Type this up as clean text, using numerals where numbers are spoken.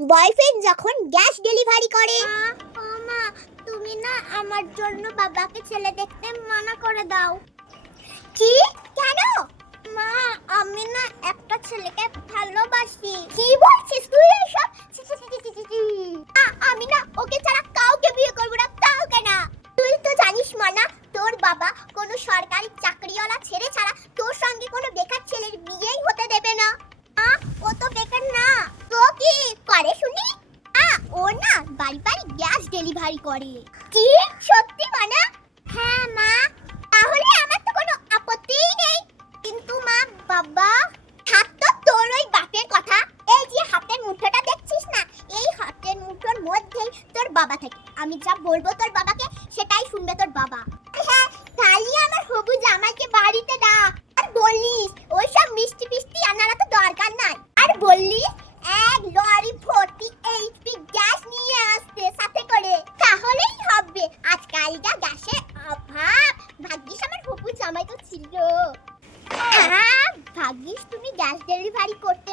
Boyfriend যখন gas delivery করে। মা, তুমি না আমার জন্য বাবাকে ছেলে দেখতে মানা করে দাও। কি? কেন? মা, আমি না একটা ছেলেকে ভালোবাসি। কি বলছিস তুই এসব? আমি না ওকে ছাড়া কাউকে বিয়ে করব না, কাউকে না। তুই তো জানিস মানা, তোর বাবা কোনো সরকারি চাকরিওয়ালা ছেলে ছাড়া তোর সঙ্গে কোনো বেকার ছেলের বিয়েই হতে দেবে না। ও তো বেকার না, তো কি করে শুনি? ও না বাড়ি বাড়ি গ্যাস ডেলিভারি করে। কি সত্যি মানা? হ্যাঁ মা, তাহলে আমার তো কোনো আপত্তিই নেই। কিন্তু মা, বাবা থাক তো তোর ওই বাপের কথা। এই যে হাতের মুঠোটা দেখছিস না, এই হাতের মুঠোর মধ্যেই তোর বাবা থাকে। আমি যা বলবো তোর বাবাকে সেটাই শুনবে তোর বাবা। হ্যাঁ, তাহলে আমার হবু জামাইকে বাড়িতে ডাক। আর বলিস ওইসব মিষ্টি ফিষ্টি আনার তো দরকার নাই। আর বললিস এক লরি ভর্তি এইচপি গ্যাস নিয়ে আসতে সাথে করে, তাহলেই হবে। আজকাল যা গ্যাসের অভাব, ভাগ্যিস আমার হবু জামাই তো ছিল। ভাগ্যিস তুমি গ্যাস ডেলিভারি করতে